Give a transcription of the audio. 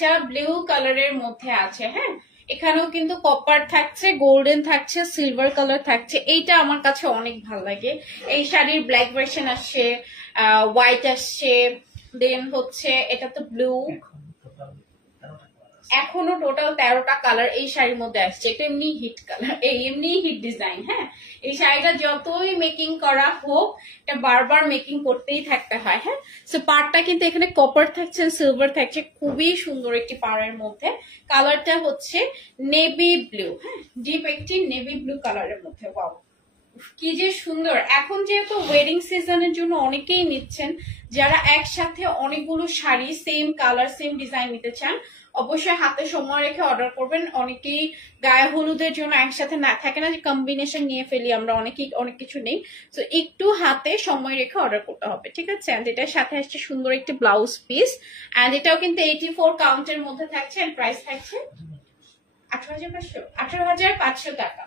একটা ব্লু কালারের মধ্যে আছে। হ্যাঁ, এখানেও কিন্তু কপার থাকছে, গোল্ডেন থাকছে, সিলভার কালার থাকছে। এইটা আমার কাছে অনেক ভালো লাগে। এই শাড়ির ব্ল্যাক ভার্সন আসছে, হোয়াইট আসছে, দেন হচ্ছে এটা তো ব্লু। এখনো টোটাল 13টা কালার এই শাড়ির মধ্যে আসছে। এটা এমনি হিট কালার, এই এমনি হিট ডিজাইন। হ্যাঁ, এই শাড়িটা যতই মেকিং করা হোক, এটা বারবার মেকিং করতেই থাকতে হয়। হ্যাঁ, সো পাড়টা কিন্তু এখানে কপার থাকছে, সিলভার থাকছে, খুবই সুন্দর একটি পাড়ের মধ্যে। কালারটা হচ্ছে নেভি ব্লু। হ্যাঁ, ডিপ একটি নেভি ব্লু কালারের মধ্যে। ওয়াও, কি যে সুন্দর। এখন যেহেতু ওয়েডিং সিজনের জন্য অনেকেই নিচ্ছেন, যারা একসাথে অনেকগুলো sari same colour same design নিতে চান, অবশ্যই হাতে সময় রেখে অর্ডার করবেন। অনেকেই গায়ে হলুদের জন্য একসাথে না থাকে না, যে কম্বিনেশন নিয়ে ফেলি আমরা, অনেকেই অনেক কিছু নেই। তো একটু হাতে সময় রেখে অর্ডার করতে হবে, ঠিক আছে। এন্ড এটার সাথে আসছে সুন্দর একটি ব্লাউজ পিস। এন্ড এটাও কিন্তু 84 কাউন্টের মধ্যে থাকছে। এন্ড প্রাইস থাকছে 18,500 টাকা।